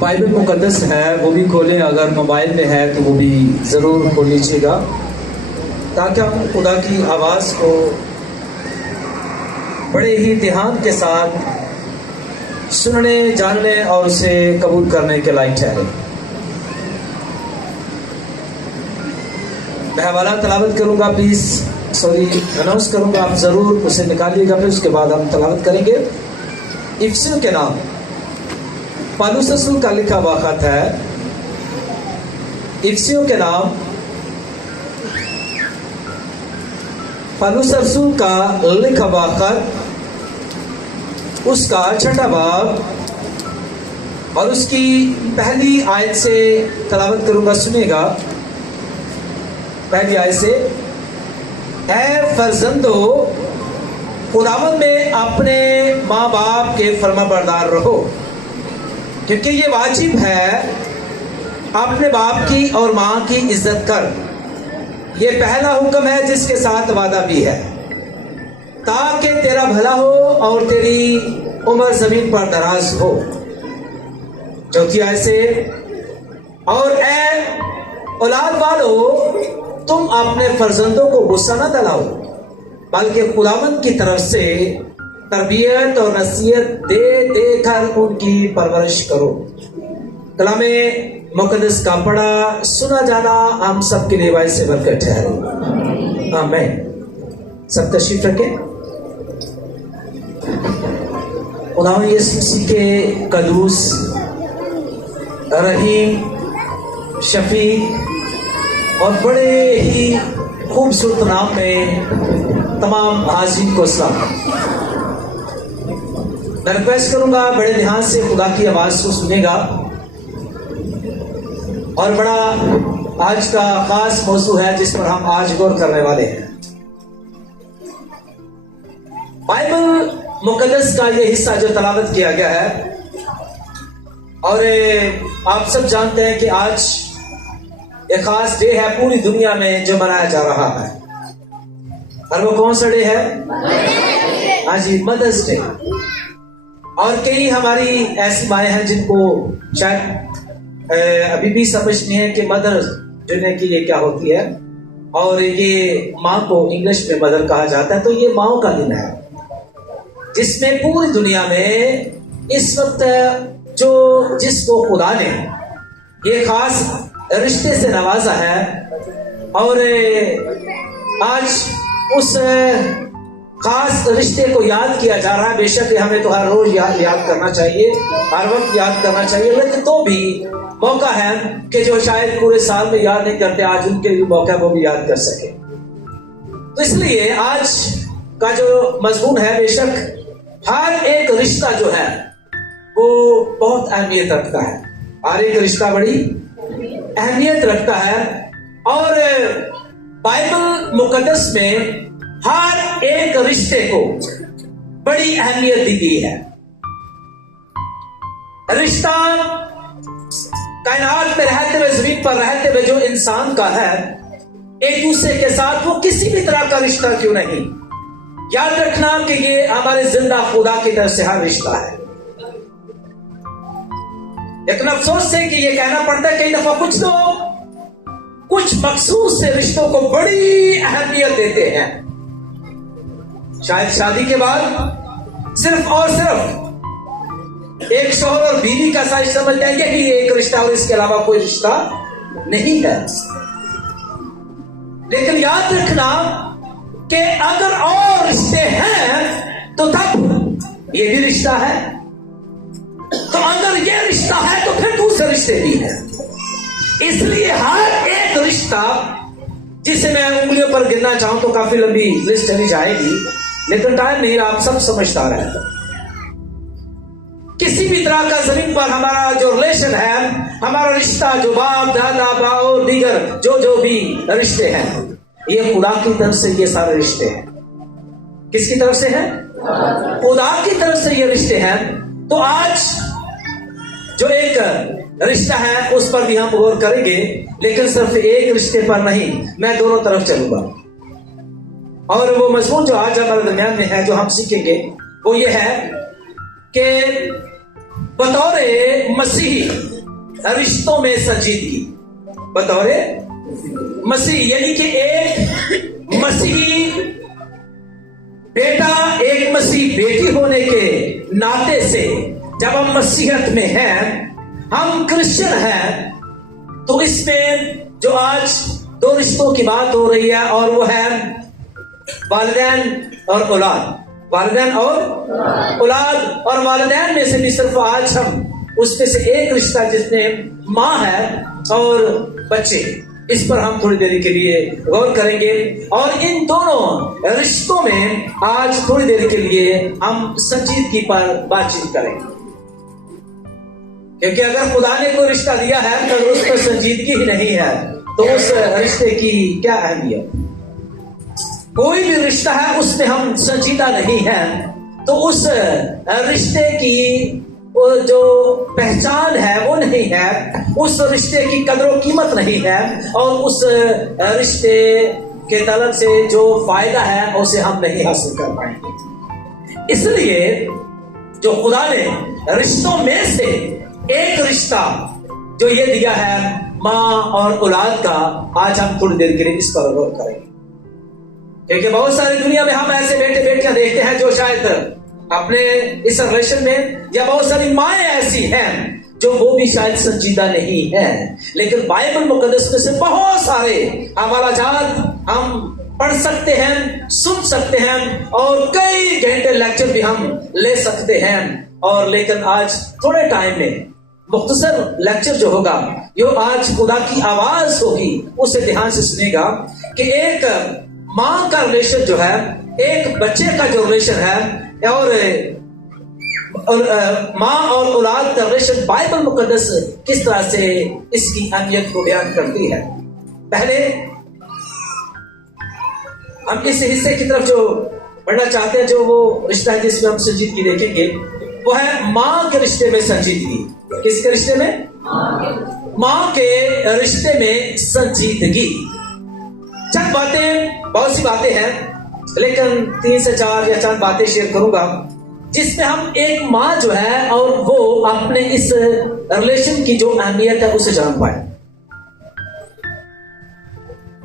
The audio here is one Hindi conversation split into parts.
बाइबल मुकद्दस है वो भी खोलें, अगर मोबाइल में है तो वो भी ज़रूर खोल लीजिएगा ताकि हम खुदा की आवाज़ को बड़े ही ध्यान के साथ सुनने, जानने और उसे कबूल करने के लायक ठहरे। मैं हवाला तलावत करूंगा, अनाउंस करूंगा, आप ज़रूर उसे निकालिएगा, फिर उसके बाद हम तलावत करेंगे। इफिसियों के नाम पौलुस रसूल का लिखा हुआ खत है। इफिसियों के नाम पौलुस रसूल का लिखा हुआ खत, उसका 6वां बाब और उसकी पहली आयत से तलावत करूंगा, सुनिएगा। पहली आयत से, ऐ फर्जंदो खुदावंद में अपने माँ बाप के फर्माबरदार रहो, क्योंकि ये वाजिब है अपने बाप की और माँ की इज्जत कर। ये पहला हुक्म है जिसके साथ वादा भी है, ताकि तेरा भला हो और तेरी उम्र जमीन पर दराज हो। चौथी आयत से, और ऐ औलाद वालो तुम अपने फर्जंदों को गुस्सा न दिलाओ, बल्कि खुदावंद की तरफ से तरबियत और नसीहत दे देकर उनकी परवरिश करो। कलामे मुकद्दस का पढ़ा सुना जाना हम सबके लिए वाइस से बरकत ठहरे। आमीन। सब तशरीफ रखें। खुदावंद यीशु मसीह के कदूस, रहीम, शफीक और बड़े ही खूबसूरत नाम में तमाम हाजिर को सलाम। मैं रिक्वेस्ट करूंगा बड़े ध्यान से खुदा की आवाज को सुनेगा। और बड़ा आज का खास मौजू है जिस पर हम आज गौर करने वाले हैं। बाइबल मुकद्दस का ये हिस्सा जो तलावत किया गया है, और आप सब जानते हैं कि आज एक खास डे है पूरी दुनिया में जो मनाया जा रहा है। और वो कौन सा डे है? हाँ जी, मदर्स डे। और कई हमारी ऐसी माएँ हैं जिनको शायद अभी भी समझ नहीं है कि मदर दुनिया की ये क्या होती है, और ये माँ को इंग्लिश में मदर कहा जाता है। तो ये माँओं का दिन है जिसमें पूरी दुनिया में इस वक्त जिसको खुदा ने ये खास रिश्ते से नवाजा है, और आज उस खास रिश्ते को याद किया जा रहा है। बेशक हमें तो हर रोज याद करना चाहिए, हर वक्त याद करना चाहिए, लेकिन तो भी मौका है कि जो शायद पूरे साल में याद नहीं करते, आज उनके लिए मौका वो भी याद कर सके। तो इसलिए आज का जो मजमून है, बेशक हर एक रिश्ता जो है वो बहुत अहमियत रखता है। हर एक रिश्ता बड़ी अहमियत रखता है, और बाइबल मुकद्दस में हर एक रिश्ते को बड़ी अहमियत दी गई है। रिश्ता कायनात में रहते हुए, जमीन पर रहते हुए जो इंसान का है एक दूसरे के साथ, वो किसी भी तरह का रिश्ता क्यों नहीं, याद रखना कि ये हमारे जिंदा खुदा की तरफ से हर रिश्ता है। लेकिन अफसोस है कि ये कहना पड़ता है कई दफा कुछ लोग कुछ मखसूस से रिश्तों को बड़ी अहमियत देते हैं। शायद शादी के बाद सिर्फ और सिर्फ एक शौहर और बीवी का साइज समझते हैं यही एक रिश्ता, और इसके अलावा कोई रिश्ता नहीं है। लेकिन याद रखना कि अगर और रिश्ते हैं तो तब ये भी रिश्ता है, तो अगर ये रिश्ता है तो फिर दूसरे रिश्ते भी हैं। इसलिए हर एक रिश्ता, जिसे मैं उंगलियों पर गिनना चाहूं तो काफी लंबी लिस्ट चली जाएगी, लेकिन टाइम नहीं, आप सब समझदार हैं। किसी भी तरह का जमीन पर हमारा जो रिलेशन है, हमारा रिश्ता, जो बाप दादा भाव दीगर जो भी रिश्ते हैं, ये खुदा की तरफ से ये सारे रिश्ते हैं। किसकी तरफ से है? खुदा की तरफ से ये रिश्ते हैं। तो आज जो एक रिश्ता है उस पर भी हम गौर करेंगे, लेकिन सिर्फ एक रिश्ते पर नहीं, मैं दोनों तरफ चलूंगा। और वो मजमून जो आज हमारे दरमियान में है, जो हम सीखेंगे, वो ये है कि बतौर मसीही रिश्तों में संजीदगी बतौर मसीह, यानी कि एक मसीही बेटा एक मसीह बेटी होने के नाते से जब हम मसीहत में हैं, हम क्रिश्चियन हैं, तो इसमें जो आज दो रिश्तों की बात हो रही है और वो है वालिदैन और औलाद। वालिदैन और औलाद, और वालिदैन में से भी सिर्फ आज हम उसमें से एक रिश्ता जिसमें माँ है और बच्चे, इस पर हम थोड़ी देर के लिए गौर करेंगे। और इन दोनों रिश्तों में आज थोड़ी देर के लिए हम संजीदगी पर बातचीत करेंगे, क्योंकि अगर खुदा ने कोई रिश्ता दिया है तो उस पर संजीदगी ही नहीं है तो उस रिश्ते की क्या अहमियत। कोई भी रिश्ता है उसमें हम संजीदा नहीं है तो उस रिश्ते की वो जो पहचान है वो नहीं है, उस रिश्ते की कदर कीमत नहीं है, और उस रिश्ते के तरफ से जो फायदा है उसे हम नहीं हासिल कर पाएंगे। इसलिए जो खुदा ने रिश्तों में से एक रिश्ता जो ये दिया है माँ और औलाद का, आज हम थोड़ी देर के लिए इस पर गौर करेंगे, क्योंकि बहुत सारी दुनिया में हम ऐसे बेटे बेटियां देखते हैं जो शायद अपने इस रिलेशन में, या बहुत सारी माएँ ऐसी हैं जो वो भी शायद संजीदा नहीं है, लेकिन बाइबल मुकद्दस में से बहुत सारे हवाला जात हम पढ़ सकते हैं, सुन सकते हैं, और कई घंटे लेक्चर भी हम ले सकते हैं। और लेकिन आज थोड़े टाइम में मुख्तसर लेक्चर जो होगा, जो आज खुदा की आवाज होगी, उसे ध्यान से सुनेगा कि एक माँ का रिलेशन जो है, एक बच्चे का जो रिलेशन है, और माँ और औलाद का रिलेशन बाइबल मुकद्दस किस तरह से इसकी अहमियत को बयान करती है। पहले हम इस हिस्से की तरफ जो बढ़ना चाहते हैं, जो वो रिश्ता है जिसमें हम संजीदगी देखेंगे, वो है माँ के रिश्ते में संजीदगी। किसके रिश्ते में? माँ के रिश्ते में संजीदगी। चंद बातें, बहुत सी बातें हैं, लेकिन 3 से 4 या 4 बातें शेयर करूंगा जिसमें हम एक माँ जो है और वो अपने इस रिलेशन की जो अहमियत है उसे जान पाए,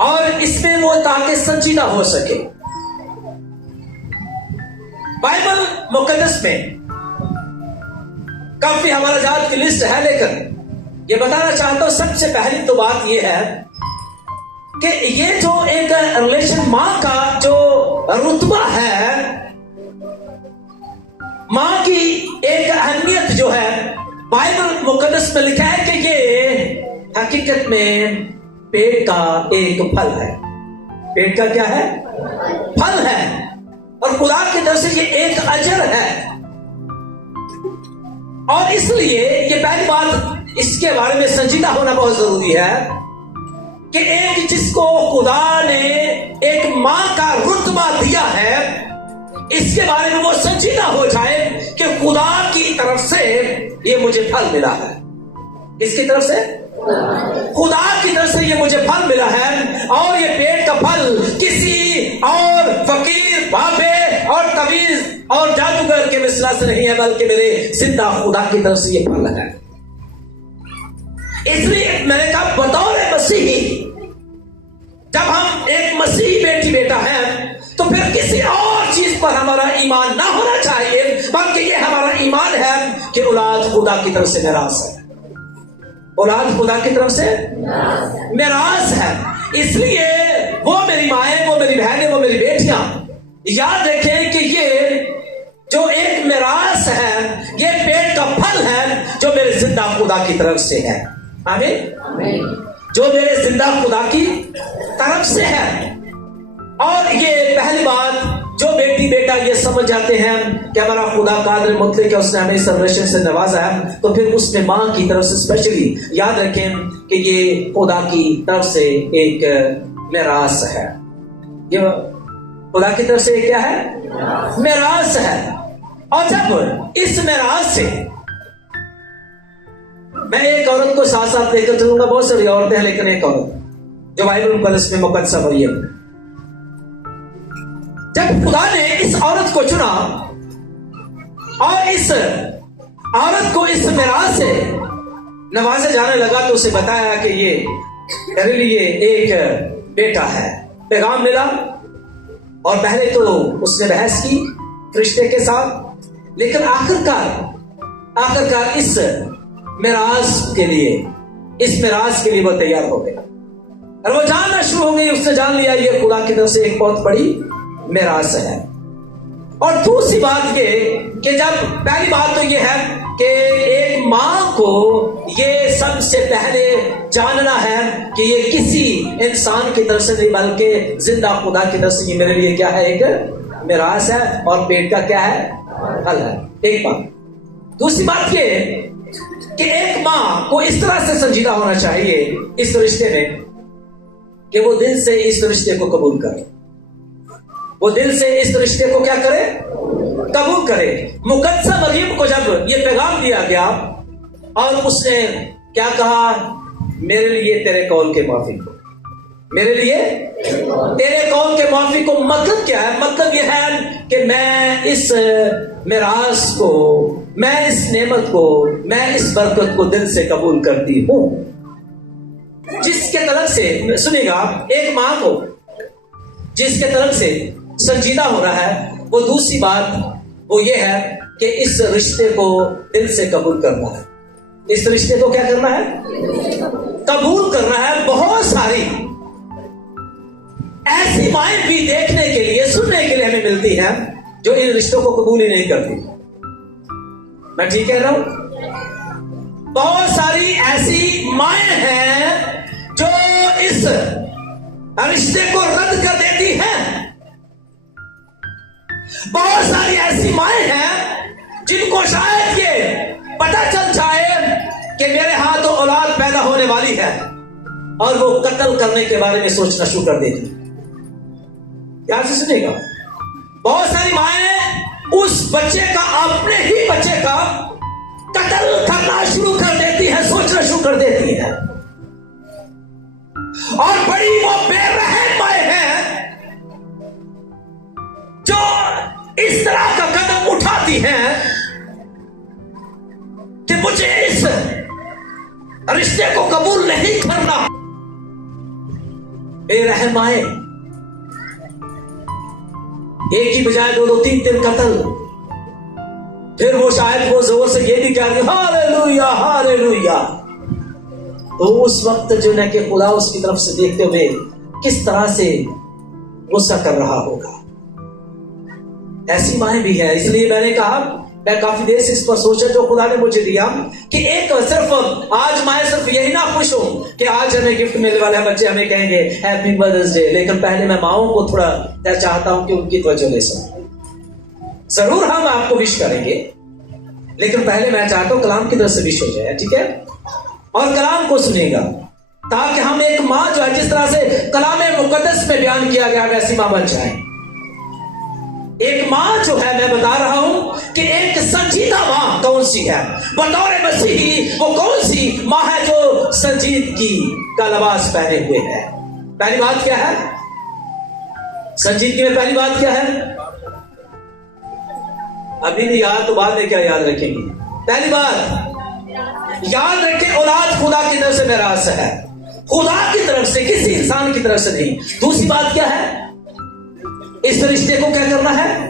और इसमें वो ताकि संजीदा हो सके। बाइबल मुकद्दस में काफी हमारा जात की लिस्ट है, लेकिन ये बताना चाहता हूं सबसे पहली तो बात ये है कि ये जो एक रिलेशन माँ का जो रुतबा है, माँ की एक अहमियत जो है, बाइबल मुकद्दस में लिखा है कि ये हकीकत में पेट का एक फल है। पेट का क्या है? फल है, और खुदा की तरफ से ये एक अजर है। और इसलिए ये पहली बात, इसके बारे में संजीदा होना बहुत जरूरी है कि एक जिसको खुदा ने एक माँ का रुतबा दिया है, इसके बारे में वो संजीदा हो जाए कि खुदा की तरफ से ये मुझे फल मिला है। इसकी तरफ से? खुदा की तरफ से ये मुझे फल मिला है, और ये पेट का फल किसी और फकीर, बाबे और तवीज और जादूगर के मिसला से नहीं है, बल्कि मेरे जिंदा खुदा की तरफ से ये फल है। इसलिए मैंने कहा बतौर मसीही, जब हम एक मसीही बेटी बेटा है, तो फिर किसी और चीज पर हमारा ईमान ना होना चाहिए, बल्कि ये हमारा ईमान है कि औलाद खुदा की तरफ से मिरास है। औलाद खुदा की तरफ से मिरास है। इसलिए वो मेरी माएँ, वो मेरी बहनें, वो मेरी बेटियां याद रखें कि ये जो एक मिरास है, ये पेट का फल है जो मेरे जिंदा खुदा की तरफ से है। आमीन। जो मेरे जिंदा खुदा की तरफ से है। और ये पहली बात, जो बेटी बेटा ये समझ जाते हैं कि हमारा खुदा कादिर मुतलक है, उसने हमें इस रिलेशन से नवाजा है, तो फिर उसने माँ की तरफ से स्पेशली याद रखें कि ये खुदा की तरफ से एक मिरास है। ये खुदा की तरफ से क्या है? मिरास है। और जब इस मिरास से मैं एक औरत को साथ साथ लेकर चलूंगा, बहुत सारी औरतें हैं लेकिन एक औरत जो बाइबल मुकद्दस में मुकद्दस हुई है। जब खुदा ने इस औरत को चुना और इस औरत को इस मिरास से नवाजा जाने लगा तो उसे बताया कि ये तेरे लिए एक बेटा है। पैगाम मिला और पहले तो उसने बहस की फरिश्ते के साथ, लेकिन आखिरकार इस मिराज के लिए वो तैयार हो गया और वो जानना शुरू हो गई। उसने जान लिया ये खुदा की तरफ से एक बहुत बड़ी मिराज है। और दूसरी बात ये कि जब पहली बात तो ये है कि एक मां को ये सबसे पहले जानना है कि ये किसी इंसान की तरफ से नहीं बल्कि जिंदा खुदा की तरफ से ये मेरे लिए क्या है, एक मिराज है और पेट का क्या है, हल है। एक बात। दूसरी बात ये कि एक मां को इस तरह से संजीदा होना चाहिए इस रिश्ते में कि वो दिल से इस रिश्ते को कबूल करे। वो दिल से इस रिश्ते को क्या करे, कबूल करे। मुकद्दसा मरियम को जब ये पैगाम दिया गया और उसने क्या कहा, मेरे लिए तेरे कौल के माफी को, मेरे लिए तेरे कौल के माफी को। मतलब क्या है? मतलब यह है कि मैं इस मिराज को, मैं इस नेमत को, मैं इस बरकत को दिल से कबूल करती हूं। जिसके तरफ से, सुनिएगा, एक मां को जिसके तरफ से संजीदा हो रहा है, वो दूसरी बात वो ये है कि इस रिश्ते को दिल से कबूल करना है। इस रिश्ते को क्या करना है, कबूल करना है। बहुत सारी ऐसी माएं भी देखने के लिए, सुनने के लिए हमें मिलती हैं जो इन रिश्तों को कबूल ही नहीं करती। मैं ठीक कह रहा हूं? बहुत सारी ऐसी माएं हैं जो इस रिश्ते को रद्द कर देती हैं। बहुत सारी ऐसी माएं हैं जिनको शायद ये पता चल जाए कि मेरे हाथों औलाद पैदा होने वाली है और वो कत्ल करने के बारे में सोचना शुरू कर देती। ध्यान से सुनिएगा, बहुत सारी माएं उस बच्चे का, अपने ही बच्चे का कत्ल करना शुरू कर देती है, सोचना शुरू कर देती है। और बड़ी वो बेरहम माएं हैं जो इस तरह का कदम उठाती हैं कि मुझे इस रिश्ते को कबूल नहीं करना। बेरहम माएं, एक ही बजाय दो दो तीन तीन कत्ल। फिर वो शायद वो जोर से ये भी कह रही, हालेलुया हालेलुया। तो उस वक्त जो है कि खुदा उसकी तरफ से देखते हुए किस तरह से गुस्सा कर रहा होगा। ऐसी माएं भी हैं। इसलिए मैंने कहा, मैं काफी देर से इस पर सोचा जो खुदा ने मुझे दिया कि एक सिर्फ आज माएं सिर्फ यही ना खुश हो कि आज हमें गिफ्ट मिलने वाला है, बच्चे हमें कहेंगे हैप्पी मदर्स डे, लेकिन पहले मैं माओं को थोड़ा मैं चाहता हूं कि उनकी त्वचा ले सकूं। जरूर हम आपको विश करेंगे, लेकिन पहले मैं चाहता हूं कलाम की तरफ से विश हो जाए, ठीक है? और कलाम को सुनेगा ताकि हम एक मां जो है, जिस तरह से कलाम मुकद्दस में बयान किया गया, वैसी मां बन जाए। एक मां जो है, मैं बता रहा हूं कि एक संजीदा मां कौन सी है बतौर मसीही। वो कौन सी मां है जो संजीदगी का लिबास पहने हुए है? पहली बात क्या है संजीदगी में? पहली बात क्या है? अभी नहीं याद तो बाद में क्या याद रखेंगे? पहली बात याद रखें, औलाद खुदा की तरफ से मिरास है, खुदा की तरफ से, किसी इंसान की तरफ से नहीं। दूसरी बात क्या है? इस रिश्ते को क्या करना है?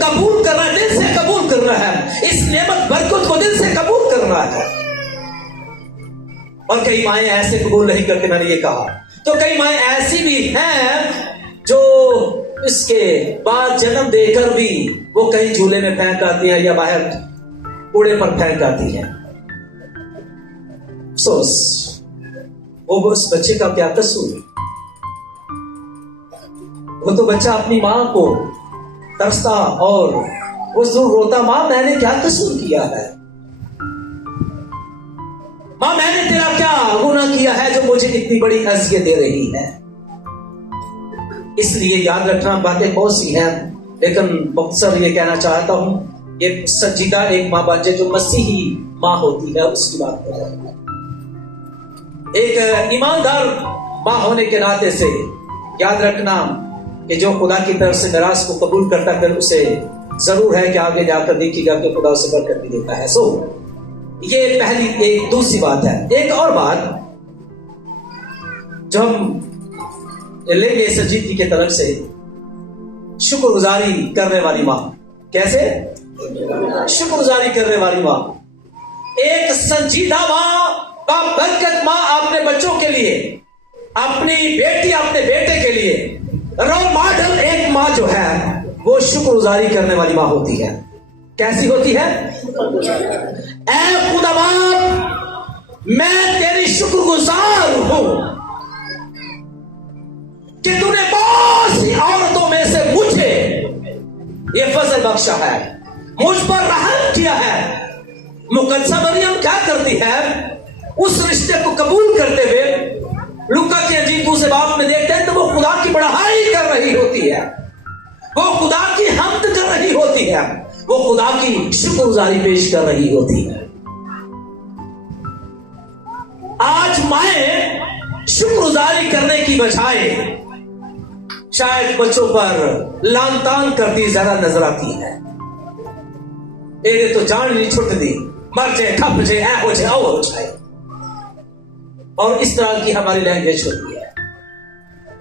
कबूल करना है, दिल से कबूल करना है। इस नेमत बरकत को दिल से कबूल करना है। और कई माएं ऐसे कबूल नहीं करती, मैंने ये कहा। तो कई माएं ऐसी भी हैं जो इसके बाद जन्म देकर भी वो कहीं झूले में फेंक आती है या बाहर कूड़े पर फेंक आती है। अफसोस, वो उस बच्चे का क्या कसूर? वो तो बच्चा अपनी मां को तरसता और वो जरूर रोता, मां मैंने क्या कसूर किया है, मां मैंने तेरा क्या गुनाह किया है जो मुझे इतनी बड़ी अज़ियत दे रही है। इसलिए याद रखना, बातें बहुत सी हैं, लेकिन मुख्तसर ये कहना चाहता हूं, ये संजीदा एक मां बन जाए जो मसीही मां होती है, उसकी बात कर रहा हूं। एक ईमानदार मां होने के नाते से याद रखना कि जो खुदा की तरफ से मिरास को कबूल करता, फिर उसे जरूर है कि आगे जाकर देखिएगा कि खुदा उसे बरकत भी देता है। सो ये पहली एक दूसरी बात है। एक और बात जो हम लेंगे सरजीत जी के तरफ से, शुक्रगुजारी करने वाली मां। कैसे? शुक्रगुजारी करने वाली मां। एक संजीदा मां का बरकत मां अपने बच्चों के लिए, अपनी बेटी अपने बेटे के लिए रोल मॉडल एक मां जो है वो शुक्रगुजारी करने वाली मां होती है। कैसी होती है? ऐ खुदा बाप, मैं तेरी शुक्रगुजार हूं कि तूने बहुत सी औरतों में से मुझे ये फजल बख्शा है, मुझ पर रहम किया है। मुकद्दसा मरियम क्या करती है? उस रिश्ते को कबूल करते हुए लूका के अंजील दूसरे बाब में देखते हैं तो वो खुदा की बड़ाई कर रही होती है, वो खुदा की हम्द कर रही होती है, वो खुदा की शुक्रगुजारी पेश कर रही होती है। आज माएं शुक्रगुजारी करने की बजाय शायद बच्चों पर लान तान करती ज्यादा नजर आती है। एरे तो जान नहीं छुट दी, मर जाए, ठप जाए, ऐ हो जाए, हो जाए, और इस तरह की हमारी लैंग्वेज होती है।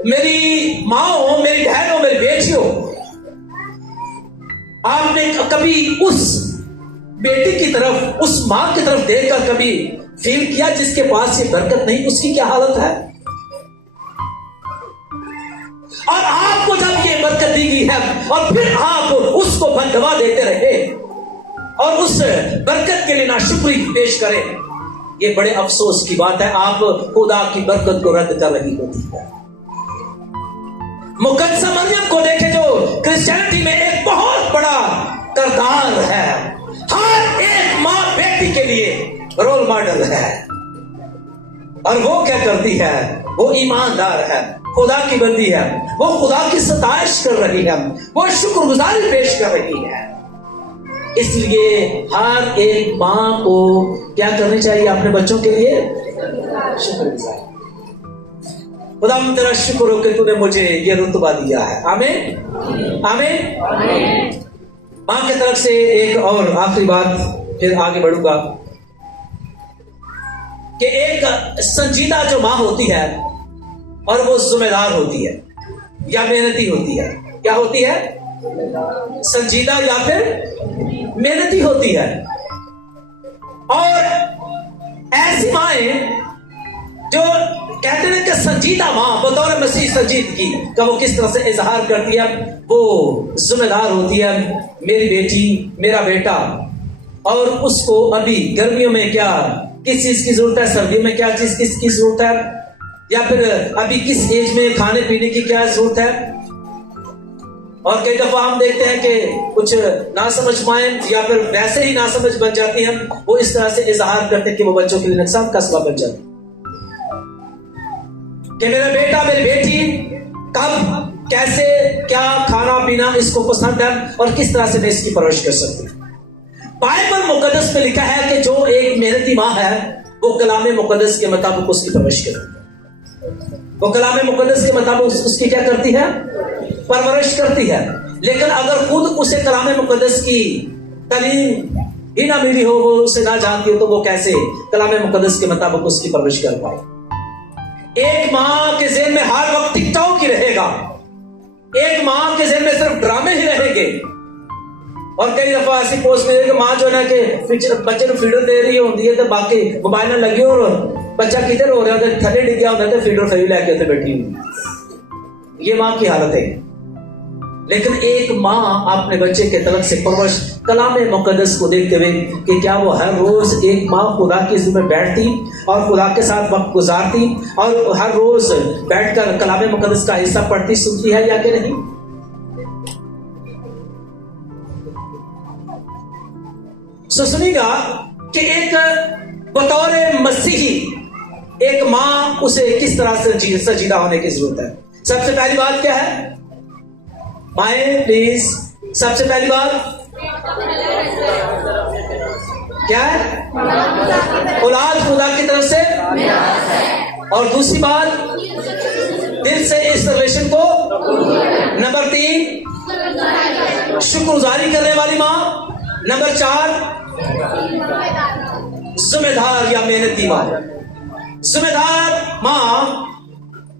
मेरी माओ, मेरी बहनों, मेरी बेटियों, आपने कभी उस बेटी की तरफ, उस मां की तरफ देखकर कभी फील किया जिसके पास ये बरकत नहीं, उसकी क्या हालत है? और आपको जब ये बरकत दी गई है और फिर आप उसको बंधवा देते रहे और उस बरकत के लिए नाशुक्री पेश करें, ये बड़े अफसोस की बात है। आप खुदा की बरकत को रद्द कर रही होती है। मुकद्दसा मरियम को देखें जो क्रिश्चियनिटी में एक बहुत बड़ा किरदार है, हर एक मां बेटी के लिए रोल मॉडल है। और वो क्या करती है? वो ईमानदार है, खुदा की बंदी है, वो खुदा की सताइश कर रही है, वो शुक्रगुजारी पेश कर रही है। इसलिए हर एक मां को क्या करनी चाहिए अपने बच्चों के लिए? शुक्रगुजारी। खुदा तेरा शुक्र हो कि तूने मुझे ये रुतबा दिया है। आमीन, आमीन। मां की तरफ से एक और आखिरी बात, फिर आगे बढ़ूंगा, कि एक संजीदा जो मां होती है और वो जिम्मेदार होती है या मेहनती होती है। क्या होती है? संजीदा या फिर मेहनती होती है। और ऐसी माएं जो कहते हैं कि संजीदा मां बतौर मसीह संजीदगी का वो किस तरह से इजहार करती है, वो जिम्मेदार होती है। मेरी बेटी, मेरा बेटा, और उसको अभी गर्मियों में क्या किस चीज की जरूरत है, सर्दियों में क्या चीज किसकी जरूरत है, या फिर अभी किस एज में खाने पीने की क्या जरूरत है। और कई दफा हम देखते हैं कि कुछ नासमझ माएं या फिर वैसे ही नासमझ बन जाती हैं, वो इस तरह से इजहार करते हैं कि वो बच्चों के लिए नुकसान का सबब बन जाती है कि मेरा बेटा, मेरी बेटी कब, कैसे, क्या खाना पीना इसको पसंद है और किस तरह से मैं इसकी परवरिश कर सकती हूँ। बाइबल मुकद्दस में लिखा है कि जो एक मेहनती मां है वो कलाम मुकद्दस के मुताबिक उसकी परवरिश करती है। वो कलाम मुकद्दस के मुताबिक उसकी क्या करती है? परवरिश करती है। लेकिन अगर खुद उसे कलाम मुकद्दस की तालीम ही ना मिली हो, वो उसे ना जानती हो, तो वो कैसे कलाम मुकद्दस के मुताबिक उसकी परवरिश कर पाए? एक मां के जेहन में हर वक्त टिकटॉक ही रहेगा, एक मां के जेहन में सिर्फ ड्रामे ही रहेंगे। और कई दफा ऐसी पोस्ट मिले कि मां जो है ना कि बच्चे को फीडर दे रही होती है तो बाकी मोबाइल में लगी और बच्चा किधर हो रहा है, थले डिग गया होता है तो फीडर फ्री लेके उसे बैठी हुई। ये मां की हालत है। लेकिन एक मां अपने बच्चे के तरफ से परवरिश कलाम मुकद्दस को देखते हुए कि क्या वो हर रोज एक मां खुदा की इज्जत में बैठती और खुदा के साथ वक्त गुजारती और हर रोज बैठकर कलाम मुकद्दस का हिस्सा पढ़ती सुनती है या कि नहीं? सुनिएगा कि एक बतौर मसीही एक मां उसे किस तरह से सजीदा होने की जरूरत है। सबसे पहली बात क्या है? माएं प्लीज, सबसे पहली बात क्या है? औलाद खुदा की तरफ से, और दूसरी बात दिल से इस रिलेशन को। नंबर 3 शुक्रगुजारी करने वाली मां। नंबर 4 जिम्मेदार या मेहनती माँ। जिम्मेदार माँ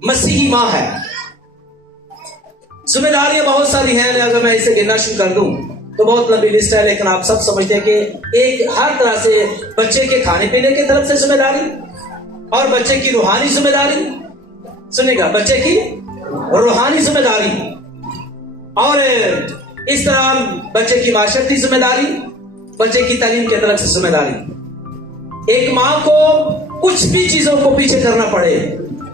मसीही माँ है। जिम्मेदारियां बहुत सारी हैं, अगर मैं इसे गिनना शुरू कर दूं तो बहुत लंबी लिस्ट है, लेकिन आप सब समझते हैं कि एक हर तरह से बच्चे के खाने पीने की तरफ से जिम्मेदारी, और बच्चे की रूहानी जिम्मेदारी, सुनेगा, बच्चे की रूहानी जिम्मेदारी, और इस तरह बच्चे की माशरती जिम्मेदारी, बच्चे की तालीम की तरफ से जिम्मेदारी। एक माँ को कुछ भी चीजों को पीछे करना पड़े,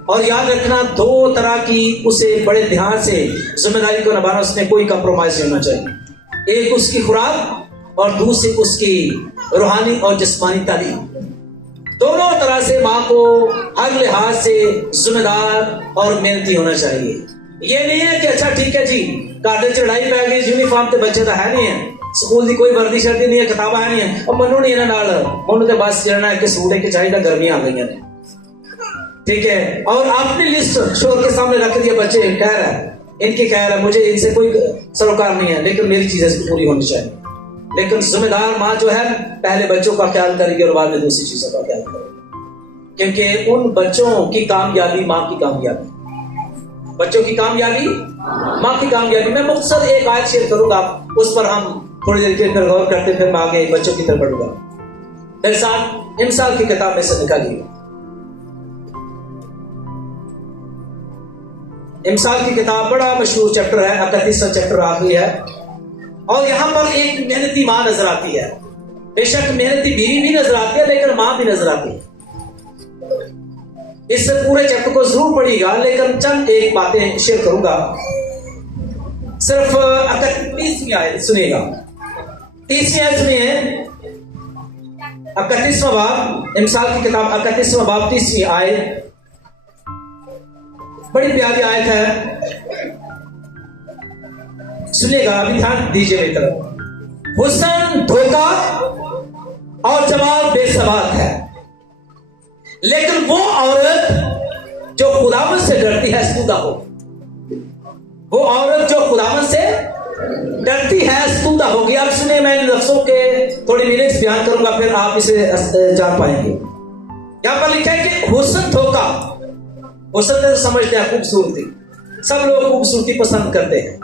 और याद रखना दो तरह की उसे बड़े ध्यान से जिम्मेदारी को निभाना, उसमें कोई कंप्रोमाइज नहीं होना चाहिए। एक उसकी खुराक और दूसरी उसकी रूहानी और जिस्मानी तालीम। दोनों तरह से माँ को हर लिहाज से जिम्मेदार और मेहनती होना चाहिए। ये नहीं है कि अच्छा ठीक है जी काटे चढ़ाई पै गई, यूनिफॉर्म ते बच्चे तो है नहीं है, स्कूल की कोई वर्दी शर्दी नहीं है, किताबा है नहीं है, और मनु नहीं मनु तो बस चलना है कि सूट है कि चाहिए, गर्मियां आ गई ने, ठीक है। और आपने लिस्ट शोर के सामने रख दिया, बच्चे कह रहा है, इनकी कह रहा है, मुझे इनसे कोई सरोकार नहीं है, लेकिन मेरी चीजें पूरी होनी चाहिए। लेकिन जिम्मेदार माँ जो है पहले बच्चों का ख्याल करेगी और बाद में दूसरी चीजों का ख्याल करेगी, क्योंकि उन बच्चों की कामयाबी माँ की कामयाबी, बच्चों की कामयाबी माँ की कामयाबी। मैं मुख्तसर एक आयत शेयर करूंगा, उस पर हम थोड़ी देर के फिर गौर करते, फिर मैं आगे बच्चों की तरफ बढ़ूंगा। फिर साथ इमसाल की किताब में से निकालिए, इमसाल की किताब बड़ा मशहूर चैप्टर है, 31वां चैप्टर आखिरी है, और यहां पर एक मेहनती माँ नजर आती है। बेशक मेहनती बीवी भी नजर आती है, लेकिन माँ भी नजर आती है। इस पूरे चैप्टर को जरूर पढ़िएगा, लेकिन चंद एक बातें शेयर करूंगा। सिर्फ 31वीं आयत सुनिएगा, 30वीं आयत सुनिए, 31वां बाब, इमसाल की किताब 31वां बाब 30वीं आयत, बड़ी प्यारी आयत है, सुनिएगा, अभी ध्यान दीजिए मेरी तरफ। हुस्न धोखा और जमाल बेसबात है, लेकिन वो औरत जो खुदावंद से डरती है स्तुदा हो। वो औरत जो खुदावंद से डरती है स्तुदा होगी। अब सुनिए, मैं इन लफ्जों के थोड़ी मीनिंग्स बयान करूंगा, फिर आप इसे जान पाएंगे। यहां पर लिखा है कि हुस्न धोखा, हुस्न तो समझते हैं खूबसूरती, सब लोग खूबसूरती पसंद करते हैं,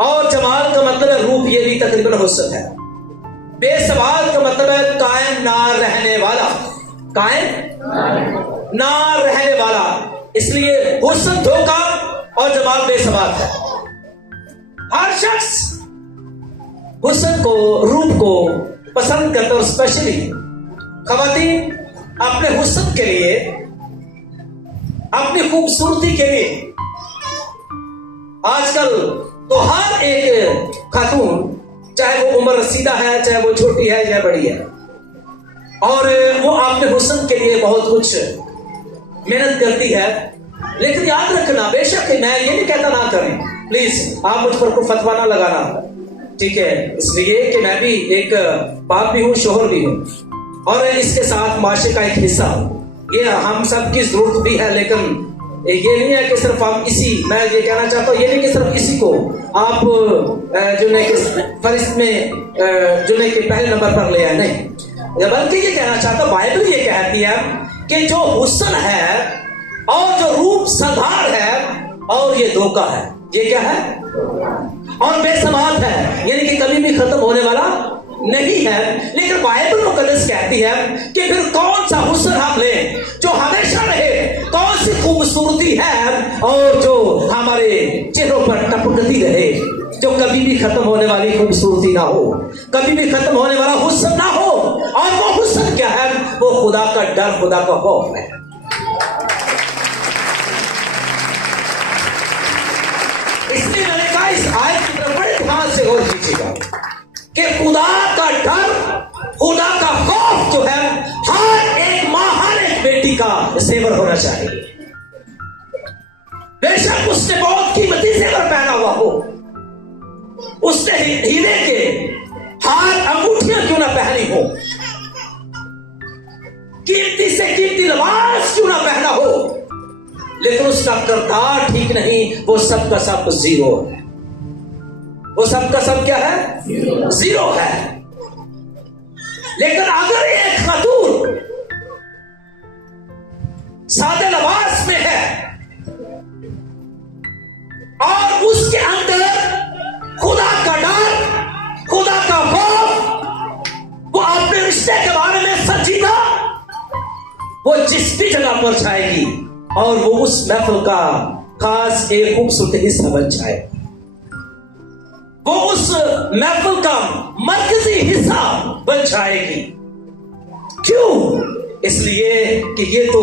और जमाल का मतलब है रूप, ये भी तकरीबन हुस्न है। बेसवाल का मतलब है कायम ना रहने वाला, कायम ना रहने वाला, इसलिए हुस्न धोखा और जमाल बेसवाल है। हर शख्स हुस्न को, रूप को पसंद करता है, और स्पेशली खवातीन अपने हुस्न के लिए, अपनी खूबसूरती के लिए। आजकल तो हर एक खातून, चाहे वो उम्र रसीदा है, चाहे वो छोटी है या बड़ी है, और वो अपने हुस्न के लिए बहुत कुछ मेहनत करती है। लेकिन याद रखना, बेशक मैं ये नहीं कहता ना करें, प्लीज आप मुझ पर कोई फतवा ना लगाना, ठीक है, इसलिए कि मैं भी एक बाप भी हूं, शोहर भी हूं, और इसके साथ माशरे का एक हिस्सा हूं। ये हम सब की जरूरत भी है, लेकिन ये नहीं है कि सिर्फ आप इसी, मैं ये कहना चाहता हूँ, ये नहीं कि सिर्फ इसी को आप जुने के फरिश्त में जुने के पहले नंबर पर ले आए, नहीं, बल्कि ये कहना चाहता हूँ, बाइबल ये कहती है कि जो हुस्न है और जो रूप संधार है, और ये धोखा है, ये क्या है, और बेसमात है, यानी कि कभी भी खत्म होने वाला नहीं है। लेकिन बाइबल मुकद्दस कहती है कि फिर कौन सा हुस्न हम लें जो हमेशा रहे, कौन सी खूबसूरती है और जो हमारे चेहरों पर टपकती रहे, जो कभी भी खत्म होने वाली खूबसूरती ना हो, कभी भी खत्म होने वाला हुस्न ना हो। और वो हुस्न क्या है? वो खुदा का डर, खुदा का खौफ है। इसलिए मैंने कहा इस आयत की तरफ बड़े ध्यान से गौर कीजिएगा कि खुदा का डर, खुदा का खौफ जो है हर एक मां, हर एक बेटी का जेवर होना चाहिए। बेशक उसने बहुत कीमती जेवर पहना हुआ हो, उसने हीरे के हार अंगूठियां क्यों ना पहनी हो, कीमती से कीमती लिबास क्यों ना पहना हो, लेकिन उसका किरदार ठीक नहीं, वो सब का सब जीरो है। वो सब का सब क्या है? जीरो है। लेकिन अगर एक खातून सादे लिबास में है और उसके अंदर खुदा का डर, खुदा का खौफ, वो अपने रिश्ते के बारे में संजीदा, वो जिस भी जगह पर जाएगी और वो उस महफिल का खास एक खूबसूरत हिस्सा बन जाए, वो उस महफिल का मरकजी हिस्सा बन जाएगी। क्यों? इसलिए कि ये तो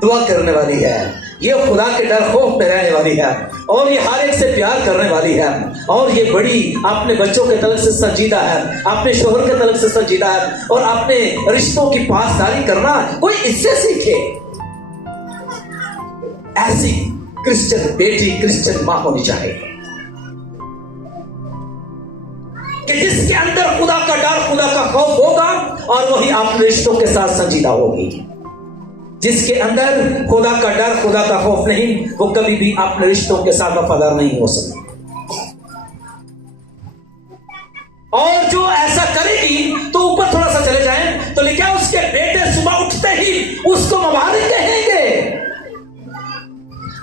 दुआ करने वाली है, ये खुदा के डर खौफ में रहने वाली है और ये हर एक से प्यार करने वाली है और ये बड़ी अपने बच्चों के तरफ से संजीदा है, अपने शोहर के तरफ से संजीदा है और अपने रिश्तों की पासदारी करना कोई इससे सीखे। ऐसी क्रिश्चियन बेटी, क्रिश्चियन मां होनी चाहिए कि जिसके अंदर खुदा का डर, खुदा का खौफ होगा और वही अपने रिश्तों के साथ संजीदा होगी। जिसके अंदर खुदा का डर, खुदा का खौफ नहीं, वो कभी भी अपने रिश्तों के साथ वफादार नहीं हो सकती। और जो ऐसा करेगी तो ऊपर थोड़ा सा चले जाएं तो लिखा उसके बेटे सुबह उठते ही उसको मुबारक कहेंगे,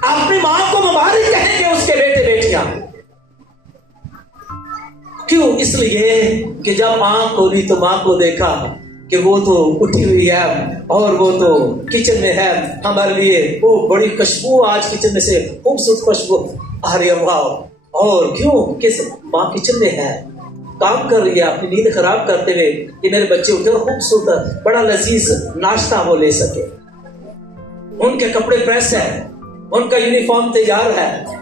अपनी मां को मुबारक कहेंगे उसके बेटे बेटियां। क्यों? इसलिए कि जब आंख खोली तो मां को देखा कि वो तो उठी हुई है और वो तो किचन में है हमारे लिए, वो बड़ी खुशबू आज किचन में से खूबसूरत खुशबू आ रही है। और क्यों? किस मां किचन में है, काम कर रही है अपनी नींद खराब करते हुए कि मेरे बच्चे उठे और खूबसूरत बड़ा लजीज नाश्ता वो ले सके। उनके कपड़े प्रेस है, उनका यूनिफॉर्म तैयार है।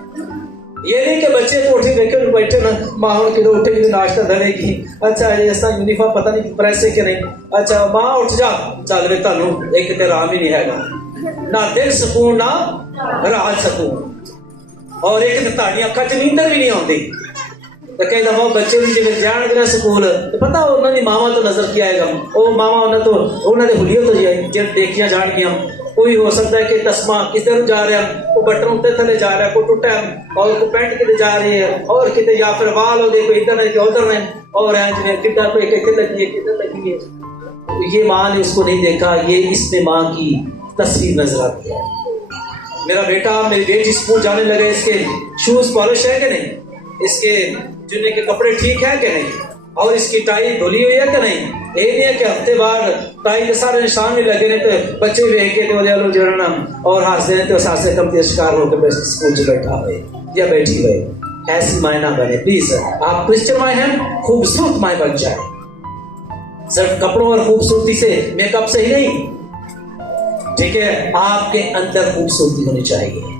ये नहीं कि बच्चे तो उठे देखे बैठे ना, माँ किधर उठेगी तो नाश्ता धरेगी, अच्छा ऐसा यूनिफॉर्म पता नहीं प्रेस है कि नहीं, अच्छा माँ उठ जा, चल वे तानू एक तेरा आम ही नहीं हैगा, ना दिल सुकून ना राहत सुकून, और एक ताड़ियां अखा च नींदर भी नहीं आती। तो कई दफा बच्चे भी जिवें जाणगे स्कूल तो पता उन्होंने मावा तो नजर किया आएगा, वो मावा उन्हें तो उन्होंने हुलियो तो जो देखिया जाणगियां। कोई हो सकता है कि तस्मा किधर जा रहा है, वो बटन उत्ते थले जा रहा है, कोई टुटा है और कोई पैंट किधर जा रही है और किधर, या फिर बाल हो देखो इधर है कि उधर है और किधर कोई किधर लगी है किधर लगी है। तो ये माँ ने उसको नहीं देखा, ये इसमें माँ की तस्वीर नजर आती है। मेरा बेटा, मेरी बेटी स्कूल जाने लगे, इसके शूज पॉलिश है कि नहीं, इसके जुने के कपड़े ठीक है कि नहीं, और इसकी टाई धुली हुई है कि नहीं। ये नहीं है कि हफ्ते बाद टाई के सारे निशान नहीं लगे, नहीं तो बच्चे देख के तो जोड़ना और हंसते हैं तो सासे कम के शिकार होकर स्कूल से बैठा हुए या बैठी हुए। ऐसी माए ना बने प्लीज। आप क्रिश्चियन माए हैं, खूबसूरत माए बन जाए, सिर्फ कपड़ों और खूबसूरती से, मेकअप से ही नहीं, ठीक है। आपके अंदर खूबसूरती होनी चाहिए,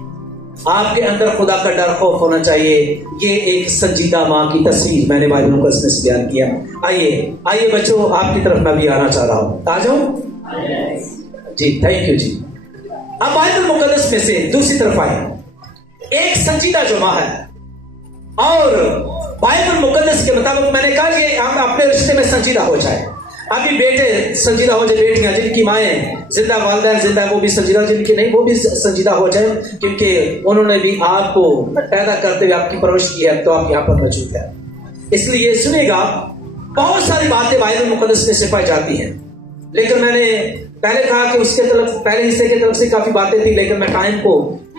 आपके अंदर खुदा का डर खौफ होना चाहिए। ये एक संजीदा माँ की तस्वीर मैंने बाइबल मुकद्दस से बयान किया। आइए बच्चों, आपकी तरफ मैं भी आना चाह रहा हूँ, आ जाऊं जी, थैंक यू जी। अब बाइबल मुकद्दस में से दूसरी तरफ आए, एक संजीदा जो माँ है, और बाइबल मुकद्दस के मुताबिक मैंने कहा कि हम अपने रिश्ते में संजीदा हो जाए। अभी बेटे संजीदा हो जाए, बेटियां जिनकी माएँ जिंदा, वालिदैन जिंदा, वो भी संजीदा, जिनकी नहीं वो भी संजीदा हो जाए, क्योंकि उन्होंने भी आपको पैदा करते हुए आपकी परवरिश की है, तो आप यहाँ पर मौजूद है। इसलिए सुनेगा, बहुत सारी बातें बाइबल मुकद्दस में सिखाई जाती हैं, लेकिन मैंने पहले कहा कि उसके तरफ पहले हिस्से की तरफ से काफी बातें थी, लेकिन मैं टाइम को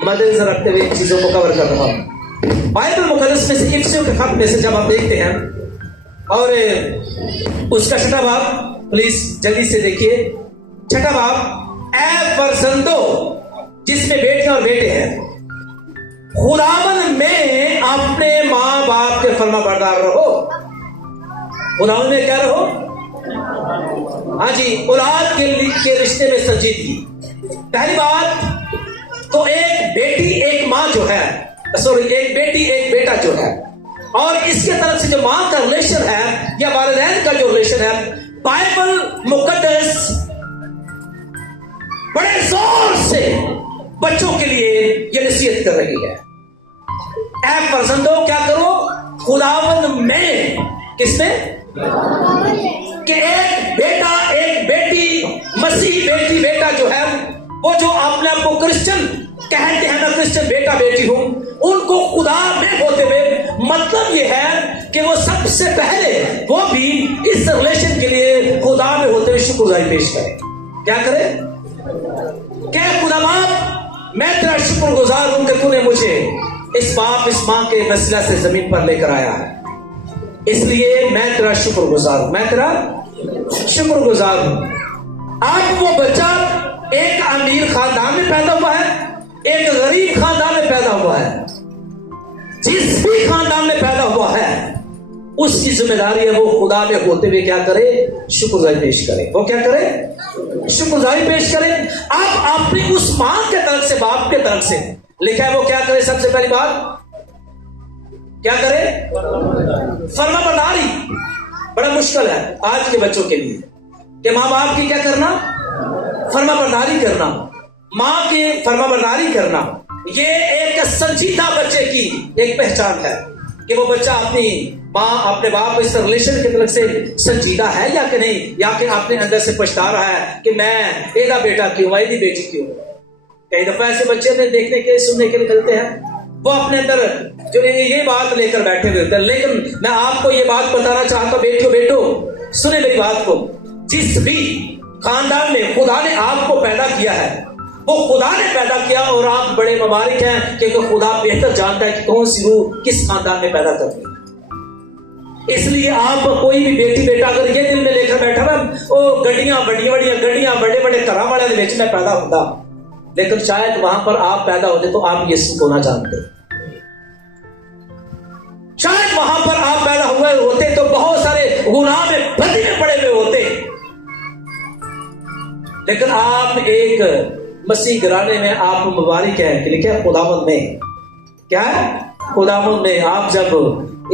मद्देनजर रखते हुए चीजों को कवर कर रहा हूँ। बाइबल मुकद्दस में से इफिसियों के खत में से जब आप देखते हैं और उसका छठा बाब, प्लीज जल्दी से देखिए, छठा बाब, ए फरजंदो, जिसमें बेटियां और बेटे हैं, खुदावन में अपने माँ बाप के फर्मा बरदार रहो। खुदावन में क्या रहो? हाँ जी, औलाद के रिश्ते में संजीदगी। पहली बात तो एक बेटी एक माँ जो है, सॉरी एक बेटी एक बेटा जो है, और इसके तरफ से जो माँ का रिलेशन है या वालिदैन का जो रिलेशन है, बाइबल मुकद्दस बड़े जोर से बच्चों के लिए यह नसीहत कर रही है। ऐ फरजंदो, क्या करो? खुदावन में, किसमें? कि एक बेटा एक बेटी, मसीह बेटी बेटा जो है, वो जो अपने आप को क्रिश्चियन कहते हैं, मैं क्रिश्चियन बेटा बेटी हूं, उनको खुदा में होते हुए मतलब यह है कि वो सबसे पहले वो भी इस रिलेशन के लिए खुदा में होते हुए शुक्रगुजारी पेश करें। क्या करें? क्या खुदा बाप, मैं तेरा शुक्रगुजार हूं कि तूने मुझे इस बाप इस मां के वसीला से जमीन पर लेकर आया है, इसलिए मैं तेरा शुक्रगुजार हूं, मैं तेरा शुक्रगुजार हूं। अब वो बच्चा एक अमीर खानदान में पैदा हुआ है, एक गरीब खानदान में पैदा हुआ है, जिस भी खानदान में पैदा हुआ है उसकी जिम्मेदारी है वो खुदा में होते हुए क्या करे, शुक्रगुजारी पेश करे। वो क्या करे, शुक्रगुजारी पेश करे। अब अपनी उस मां के तरफ से, बाप के तरफ से लिखा है वो क्या करे, सबसे पहली बात क्या करे, फर्मा बरदारी। बड़ा मुश्किल है आज के बच्चों के लिए कि मां बाप की क्या करना, फर्मा बरदारी करना, मां की फर्मा बरदारी करना। ये एक संजीदा बच्चे की एक पहचान है कि वो बच्चा अपनी मां अपने बाप इस रिलेशन की तरफ से संजीदा है या कि नहीं, या कि अपने अंदर से पछता रहा है कि मैं एदा बेटा क्यों, एदी बेटी क्यों। कई दफा ऐसे बच्चे ने देखने के सुनने के लिए निकलते हैं, वो अपने अंदर जो ये बात लेकर बैठे हुए होते हैं। लेकिन मैं आपको ये बात बताना चाहता हूं, बेटो सुने मेरी बात को, जिस भी खानदान में खुदा ने आपको पैदा किया है वो खुदा ने पैदा किया, और आप बड़े मुबारक हैं क्योंकि खुदा बेहतर जानता है कि कौन सी रूह किस खानदान में पैदा करती है। इसलिए आप कोई भी बेटी बेटा अगर ये दिल में लेकर बैठा ना, वो गड्डियां बड़िया बड़िया गड्डियां बड़े बड़े घर वाले में पैदा होता, लेकिन शायद वहां पर आप पैदा होते तो आप यीशु को ना जानते। शायद वहां पर आप पैदा हुए होते तो बहुत सारे गुनाह में बंदी में पड़े हुए होते, लेकिन आप एक मसीह घराने में आप मुबारक है कि लिखा खुदावंद में, क्या है, खुदावंद में आप जब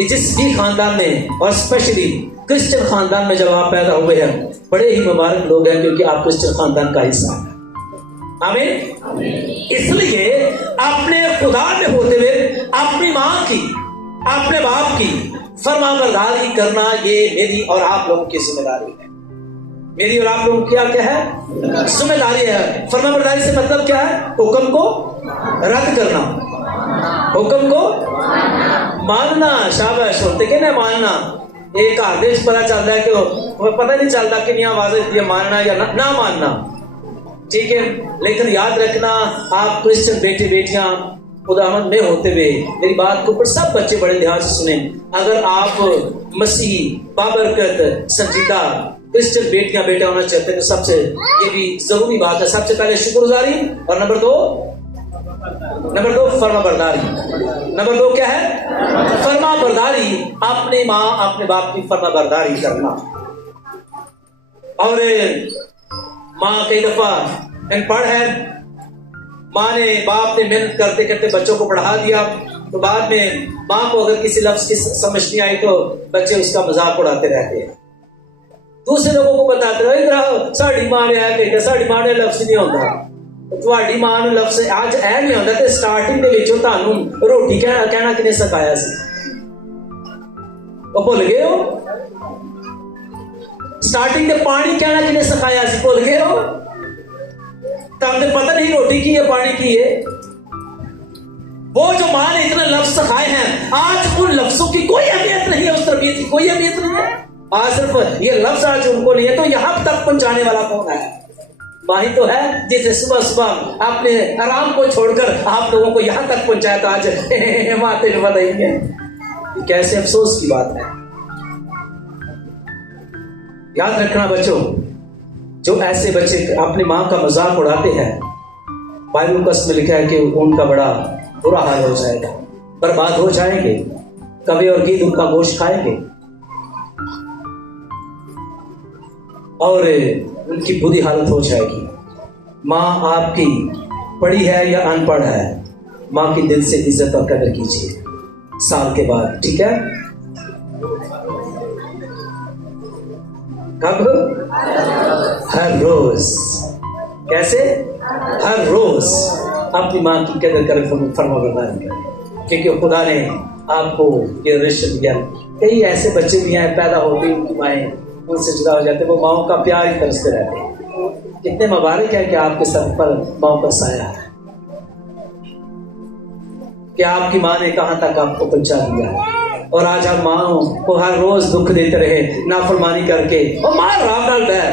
जिस भी खानदान में और स्पेशली क्रिश्चियन खानदान में जब आप पैदा हुए हैं, बड़े ही मुबारक लोग हैं क्योंकि आप क्रिश्चियन खानदान का हिस्सा हैं। आमीन। इसलिए अपने खुदा में होते हुए अपनी मां की, अपने बाप की फरमाबरदारी करना ये मेरी और आप लोगों की जिम्मेदारी है। मेरी और आप लोगों की क्या है, जिम्मेदारी है। फरमाबरदारी से मतलब क्या है, हुक्म को रद्द करना, हुक्म को मानना। शाबाश, होते के ना मानना। एक आदेश पता चलता है कि पता नहीं चलता कि आवाज मानना या ना मानना, ठीक है। लेकिन याद रखना, आप क्रिश्चियन बेटे बेटियां खुदावंद में होते हुए मेरी बात को पर सब बच्चे बड़े ध्यान से सुने। अगर आप मसीह बाबरकत संजीदा क्रिश्चियन बेटियां बेटे होना चाहते हैं तो सबसे ये भी जरूरी बात है, सबसे पहले शुक्रगुजारी, और नंबर दो फर्मा बरदारी। नंबर 2 क्या है, फर्मा बरदारी। अपने माँ अपने बाप की फर्मा बरदारी करना। और माँ कई दफा अनपढ़ है, माँ ने बाप ने मेहनत करते करते बच्चों को पढ़ा दिया, तो बाद में माँ को अगर किसी लफ्ज की समझ नहीं आई तो बच्चे उसका मजाक उड़ाते रहते हैं, दूसरे लोगों को बताते रहे साड़ी माँ ने आया कही, साड़ी माँ ने लफ्ज नहीं होता, ਤੁਹਾਡੀ ਮਾਂ ਨੂੰ ਲਫ਼ਜ਼ ਅੱਜ ਇਹ ਨਹੀਂ ਹੁੰਦਾ ਤੇ ਸਟਾਰਟਿੰਗ ਦੇ ਵਿੱਚੋਂ ਤੁਹਾਨੂੰ ਰੋਟੀ ਕਹਿਣਾ ਕਿਨੇ ਸਿਖਾਇਆ ਸੀ, ਉਹ ਭੁੱਲ ਗਏ ਹੋ? स्टार्टिंग में पानी कहना किने सिखाया सी, भूल गए हो? तब तो पता नहीं रोटी की है पानी की है। वो जो मां ने इतने लफ्ज सिखाए हैं, आज उन लफ्जों की कोई अहमियत नहीं है, उस तरबियत की कोई अहमियत नहीं है। आज सिर्फ ये लफ्ज आज उनको नहीं है, तो यहां तक पहुंचाने वाला कौन है? वही तो है जिसे सुबह सुबह आपने आराम को छोड़कर आप लोगों को यहां तक पहुंचाया, तो आज माते में बताइए कैसे अफसोस की बात है। याद रखना बच्चों, जो ऐसे बच्चे अपनी मां का मजाक उड़ाते हैं, बाइबल में लिखा है कि उनका बड़ा बुरा हाल हो जाएगा, बर्बाद हो जाएंगे, कभी और गीद उनका गोश्त खाएंगे और उनकी बुरी हालत हो जाएगी। मां आपकी पढ़ी है या अनपढ़ है, मां की दिल से इज्जत और कदर कीजिए साल के बाद, ठीक है? कब? हर रोज। कैसे? हर रोज अपनी मां की कदर करें, फरमाबरदारी करें, क्योंकि खुदा ने आपको ये रिश्ता दिया। कई ऐसे बच्चे भी हैं पैदा होते उनकी माएँ उनसे जुदा हो जाते, वो माओ का प्यार ही तरसते रहते हैं। कितने मुबारक है कि आपके सर पर माओ का साया है, कि आपकी माँ ने कहां तक आपको पहुंचा दिया है। और आज आप माँ को हर रोज दुख देते रहे नाफरमानी करके, और मां राम नाल बैर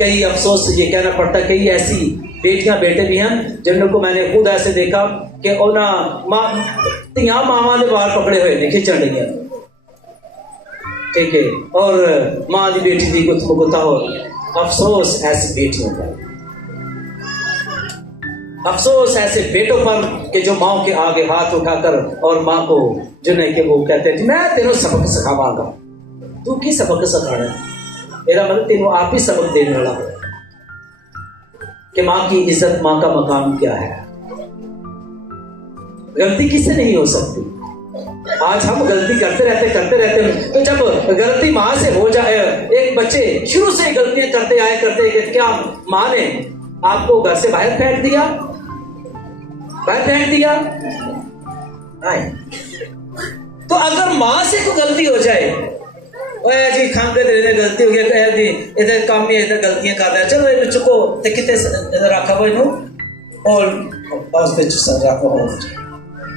कई अफसोस ये कहना पड़ता है, कई ऐसी बेटियां बेटे भी हैं जिनको मैंने खुद ऐसे देखा कि तिया मावा ने बाल पकड़े हुए ने खिंचन रही, ठीक है, और मां की बेटी की गुत मुगुता हो। अफसोस ऐसी बेटियों पर, अफसोस ऐसे बेटों पर कि जो माओ के आगे हाथ उठाकर और माँ को जिन्हें के वो कहते हैं मैं तेनों सबक सिखावांगा। तू की सबक सिखाना है? मेरा मतलब तेनों आप ही सबक देने वाला हो कि माँ की इज्जत, माँ का मकाम क्या है। गलती किससे नहीं हो सकती। आज हम गलती करते रहते तो जब गलती माँ से हो जाए, एक बच्चे शुरू से गलतियां करते आए करते, क्या माँ ने आपको घर से बाहर फेंक दिया? तो अगर माँ से कोई गलती हो जाए, जी खान के गलती हो गया जी इधर काम में इधर गलतियां कर रहा है, चलो ये चुको ते कितने इधर रखा हुआ इन्हों और बस रखा हो,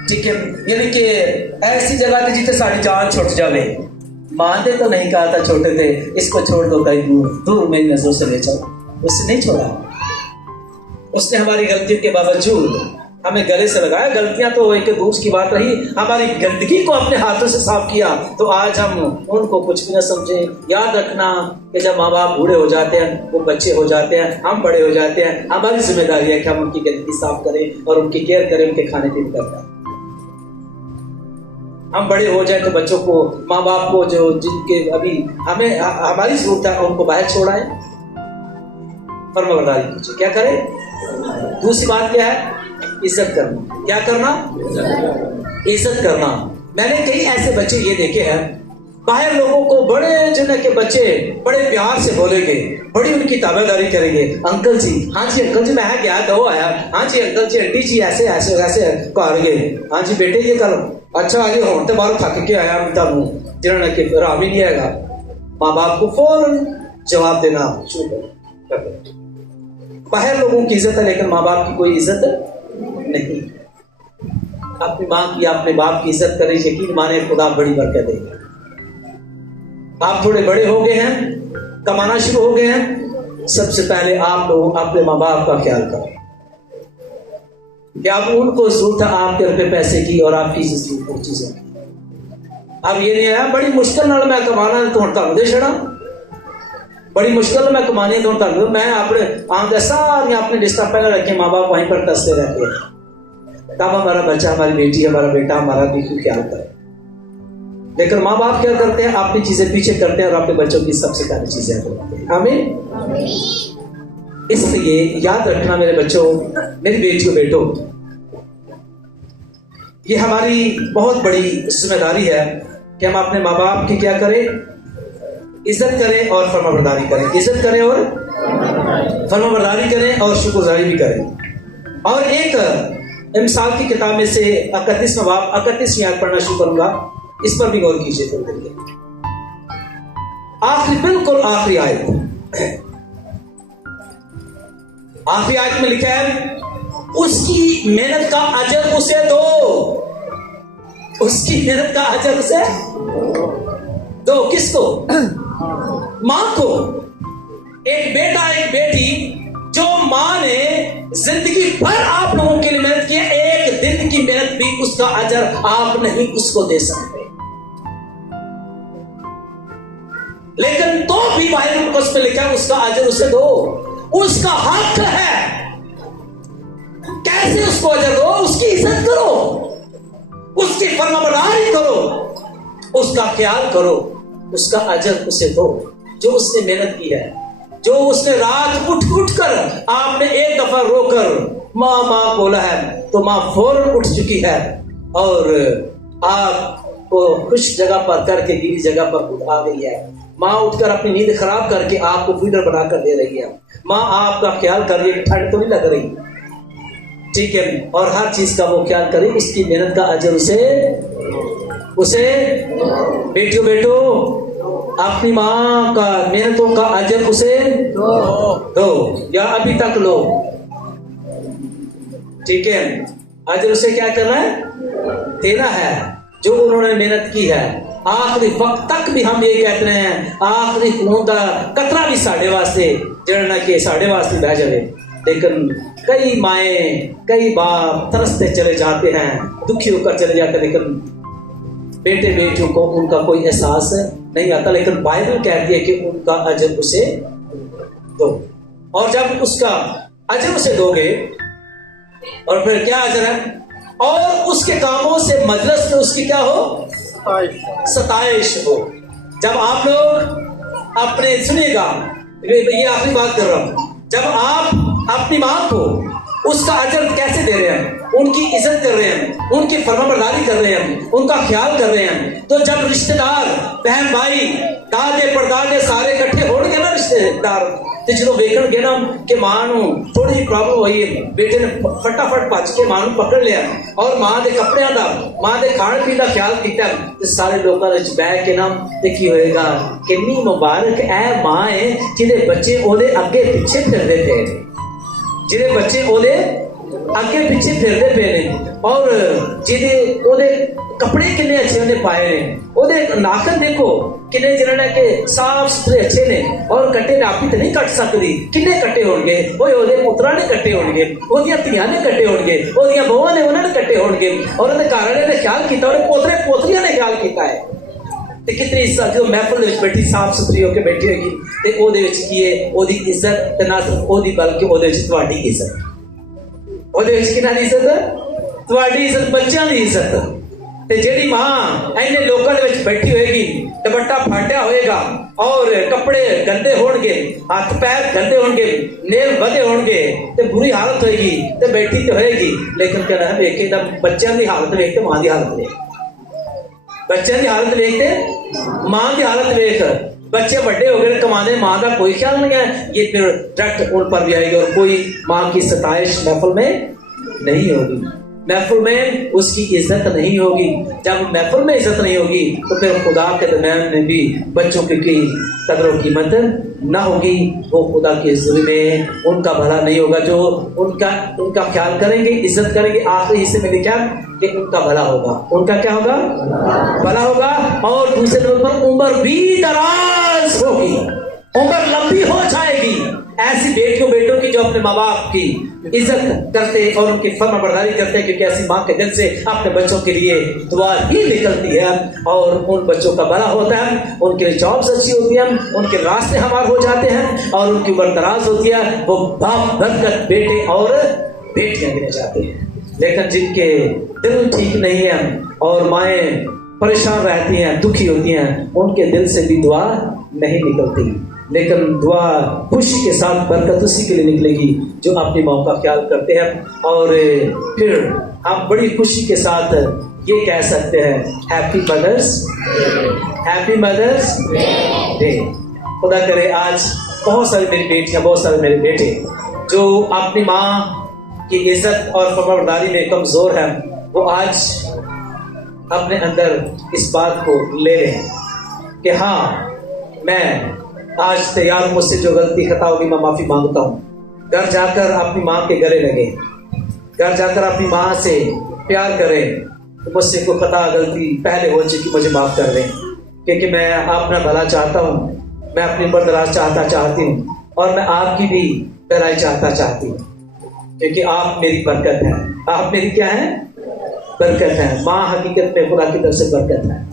ठीक है। यानी कि ऐसी जगह थी जितने सारी जान छुट जावे। माँ ने तो नहीं कहा था छोटे थे इसको छोड़ दो कहीं दूर मेरी नजरों से ले जाओ, उसने नहीं छोड़ा। उसने हमारी गलतियों के बावजूद हमें गले से लगाया। गलतियां तो एक दूर की बात रही, हमारी गंदगी को अपने हाथों से साफ किया तो आज हम उनको कुछ भी न समझे। याद रखना कि जब माँ बाप बूढ़े हो जाते हैं, वो बच्चे हो जाते हैं, हम बड़े हो जाते हैं, हमारी जिम्मेदारी है कि हम उनकी गंदगी साफ करें और उनकी केयर करें, उनके खाने पीने का। हम बड़े हो जाए तो बच्चों को, माँ बाप को जो जिनके अभी हमें हमारी जरूरत है उनको बाहर छोड़ाएं, फर्माबरदारी कीजिए। क्या करें? दूसरी बात क्या है? इज्जत करना। क्या करना? इज्जत करना। मैंने कई ऐसे बच्चे ये देखे हैं, बाहर लोगों को बड़े जिन्हें के बच्चे बड़े प्यार से बोलेंगे, बड़ी उनकी ताबेदारी करेंगे। अंकल जी, हाँ जी अंकल जी, मैं गया दो आया, हाँ जी अंकल जी, आंटी जी ऐसे ऐसे ऐसे कर गए, हाँ जी बेटे ये करो, अच्छा आज होने तो बाहर थक के आया तुम जिन्होंने कि आराम ही नहीं आएगा। माँ बाप को फौरन जवाब देना शुरू करो। बाहर लोगों की इज्जत है लेकिन माँ बाप की कोई इज्जत नहीं। अपनी माँ की, अपने बाप की इज्जत करें, यकीन माने खुदा बड़ी बरकत देगा। आप थोड़े बड़े हो गए हैं, कमाना शुरू हो गए हैं, सबसे पहले आप लोग अपने माँ बाप का ख्याल करें कि आप उनको जरूरत है आपके रुपए पैसे की और आपकी चीजों की। अब ये नहीं है बड़ी मुश्किल नाल मैं कमाना तो हम दे छड़ा, बड़ी मुश्किल में कमाने तो मैं अपने आमदे सारी अपने रिश्ता पहले रखे, माँ बाप वहीं पर टसते रहते हैं। तब हमारा बच्चा, हमारी बेटी, हमारा बेटा हमारा भी ख्याल करे। लेकिन माँ बाप क्या करते हैं? अपनी चीजें पीछे करते हैं और अपने बच्चों की सबसे पहली चीजें करते हैं। आमीन। इसलिए याद रखना मेरे बच्चों, मेरी बेटियों, बेटों, ये हमारी बहुत बड़ी जिम्मेदारी है कि हम अपने माँ बाप की क्या करें? इज्जत करें और फर्माबरदारी करें। इज्जत करें और फर्माबरदारी करें और शुक्रगुजारी भी करें। और एक मिसाल की किताब में से 31वां बाब 31वीं आयत पढ़ना शुरू करूंगा, इस पर भी गौर कीजिए थोड़ी देर के। आखिरी, बिल्कुल आखिरी आयत, आखिरी आयत में लिखा है उसकी मेहनत का अजर उसे दो। उसकी मेहनत का अजर उसे दो। किसको? मां को। एक बेटा, एक बेटी जो मां ने जिंदगी भर आप लोगों के लिए मेहनत की, एक दिन की मेहनत भी उसका अजर आप नहीं उसको दे सकते। लेकिन तो भी बाइबल में उसमें लिखा है उसका अजर उसे दो। उसका हक है। कैसे उसको अजर दो? उसकी इज्जत करो, उसकी फर्माबरदारी करो, उसका ख्याल करो, उसका अजर उसे दो जो उसने मेहनत की है, जो उसने रात उठ कर आपने एक दफा रोकर माँ माँ बोला है तो माँ फौरन उठ चुकी है और आपको कुछ जगह पर करके गीली जगह पर उठ आ गई है। माँ उठकर अपनी नींद खराब करके आपको फीडर बनाकर दे रही है। माँ आपका ख्याल कर रही है, ठंड तो नहीं लग रही, ठीक है, और हर चीज का वो ख्याल करे। उसकी मेहनत का अजर उसे बेटियों, बेटो, अपनी माँ का मेहनतों का अजर उसे दो या अभी तक लो, ठीक है। अजर उसे क्या करना है? देना है जो उन्होंने मेहनत की है। आखिरी वक्त तक भी हम ये कहते रहे हैं, आखिरी खून का कतरा भी साढ़े वास्ते जड़ना कि साढ़े वास्ते बह जाए। लेकिन कई माए कई बाप तरसते चले जाते हैं, दुखी होकर चले जाते हैं, लेकिन बेटे बेटियों को उनका कोई एहसास नहीं आता। लेकिन बाइबल कहती है कि उनका अजर उसे दो, और जब उसका अजर उसे दोगे, और फिर क्या अजर है, और उसके कामों से मजलिस में उसकी क्या हो, सताइश हो। जब आप लोग अपने सुनिएगा, ये आखिरी बात कर रहा हूं, जब आप अपनी मां को उसका अजर कैसे दे रहे हैं, उनकी इज्जत कर रहे हैं, उनकी फरमाबरदारी कर रहे हैं, उनका ख्याल कर रहे हैं, तो जब रिश्तेदार बहन भाई दादे परदादे सारे इकट्ठे होंगे ना रिश्तेदार, तो जो वेखणगे ना कि मां नूं थोड़ी जी प्रॉब्लम हुई है, बेटे ने फटाफट भज के मां नूं पकड़ लिया और मां दे कपड़ियां दा मां दे खाण पीण दा ख्याल कीता, ते सारे लोकां दे विच बैठ के ना ते की होएगा, किन्नी मुबारक ऐ मां है जिहदे बच्चे ओदे अगे पिछे फिरदे पे, जिहदे बच्चे ओदे अगे पिछे फिरदे पे ने, और जिहदे ओदे कपड़े किन्ने अच्छे उन्हें पाए ने, ओदे नाखन देखो किन्ने जिन्होंने के साफ सुथरे अच्छे ने, और कट्टे नापी तो नहीं कट सकती, किन्ने कट्टे होंगे, ओए ओदे पुत्रा ने कट्टे होंगे, ओदियां धीआं ने कट्टे होंगे, ओदियां बहुआं ने उन्होंने कट्टे होंगे, और उन्हें घर वाले ने ख्याल किया, और पोतरे पोतरियां ने ख्याल किया है। ते कितनी इज्जत जो महफिल विच बैठी साफ सुथरी होकर बैठी होगी, ते ओदे विच की है ओदी इज्जत, ते ना सिर्फ ओदी बल्कि ओदे विच तुहाडी इज्जत, ओदे विच किहनां दी इज्जत, तुहाडी इज्जत, बच्चों की इज्जत। ते जेड़ी मां इन्ने लोकां दे विच बैठी होएगी, दुपट्टा फाटिया होएगा और कपड़े गंदे होणगे, हाथ पैर गंदे होणगे, नेल बधे होणगे, ते बुरी हालत होएगी, ते बैठी तो होएगी, लेकिन कहना वेख के बच्चों की हालत वेख के मां की हालत वेख, बच्चों की हालत वेख के मां की हालत वेख। बच्चे बड़े हो गए, कमाने, मां का कोई ख्याल नहीं है, ये फिर डायरेक्ट उन पर भी आएगी, और कोई मां की सताइश महफिल में नहीं होगी, महफिल में उसकी इज्जत नहीं होगी। जब महफिल में इज्जत नहीं होगी तो फिर खुदा के दरमियान में भी बच्चों की कदर कीमत ना होगी, वो खुदा के ज़ुल्म में उनका भला नहीं होगा, जो उनका ख्याल करेंगे, इज्जत करेंगे। आखिरी हिस्से में लिखा कि उनका भला होगा, उनका क्या होगा, भला होगा, और दूसरे नंबर पर उम्र भी दराज होगी, उम्र लंबी हो जाएगी। ऐसी बेटियों बेटों की जो अपने माँ बाप की इज्जत करते और उनकी फर्माबरदारी करते हैं, क्योंकि ऐसी माँ के दिल से अपने बच्चों के लिए दुआ ही निकलती है, और उन बच्चों का भला होता है, उनके जॉब्स अच्छी होती है, उनके रास्ते हमारे हो जाते हैं, और उनकी उम्र दराज होती है, वो बाप बनकर बेटे और बेटियां गिने जाते हैं। लेकिन जिनके दिल ठीक नहीं है और माएँ परेशान रहती हैं, दुखी होती हैं, उनके दिल से भी दुआ नहीं निकलती। लेकिन दुआ खुशी के साथ बरकत उसी के लिए निकलेगी जो अपनी माँ का ख्याल करते हैं, और फिर हम बड़ी खुशी के साथ ये कह सकते हैं, हैप्पी मदर्स डे। खुदा करे आज बहुत सारी मेरी बेटियां, बहुत सारे मेरे बेटे जो अपनी माँ की इज्जत और फरमाबरदारी में कमजोर हैं, वो आज अपने अंदर इस बात को ले लें कि हाँ, मैं आज तैयार, मुझसे जो गलती खता होगी मैं माफी मांगता हूँ। घर जाकर अपनी माँ के गले लगे, घर जाकर अपनी माँ से प्यार करें, तो मुझसे कोई खता गलती पहले हो चुकी मुझे माफ कर दें, क्योंकि मैं अपना भला चाहता हूँ, मैं अपनी बरदराज चाहती हूँ, और मैं आपकी भी भलाई चाहती हूँ, क्योंकि आप मेरी बरकत है। आप मेरी क्या है, बरकत है। माँ हकीकत में खुदा की तरफ से बरकत है।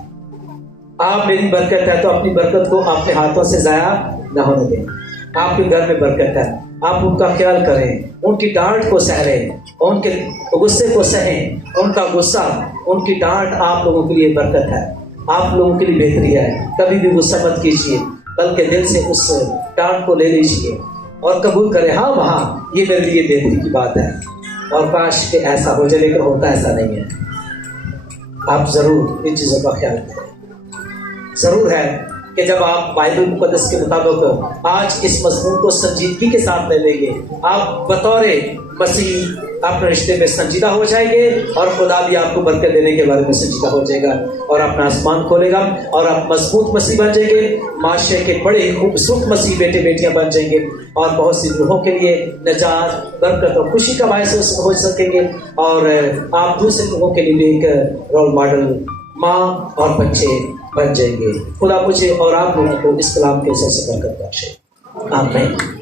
आप मेरी बरकत है, तो अपनी बरकत को अपने हाथों से जाया न होने दें। आपके घर में बरकत है, आप उनका ख्याल करें, उनकी डांट को सहें, उनके गुस्से को सहें। उनका गुस्सा, उनकी डांट आप लोगों के लिए बरकत है, आप लोगों के लिए बेहतरी है। कभी भी गुस्सा मत कीजिए, बल्कि दिल से उस डांट को ले लीजिए और कबूल करें, हाँ वहाँ ये मेरे लिए बेहतरी की बात है, और काश के ऐसा हो जाए, लेकिन होता ऐसा नहीं है। आप जरूर इन चीज़ों का ख्याल करें। जरूर है कि जब आप बाइबल मुकद्दस के मुताबिक आज इस मजमून को संजीदगी के साथ ले लेंगे, आप बतौर मसीह अपने रिश्ते में संजीदा हो जाएंगे, और खुदा भी आपको बरकत देने के बारे में संजीदा हो जाएगा, और अपना आसमान खोलेगा, और आप मजबूत मसीह बन जाएंगे, माशरे के बड़े खूबसूरत मसीह बेटे बेटियां बन जाएंगे, और बहुत सी रूहों के लिए निजात, बरकत और खुशी का बायस हो सकेंगे, और आप दूसरे लोगों के लिए भी एक रोल मॉडल माँ और बच्चे बन जाएंगे। खुदा मुझे और आप लोगों को इस कलाम के असर से बरकत बख्शे। आमीन।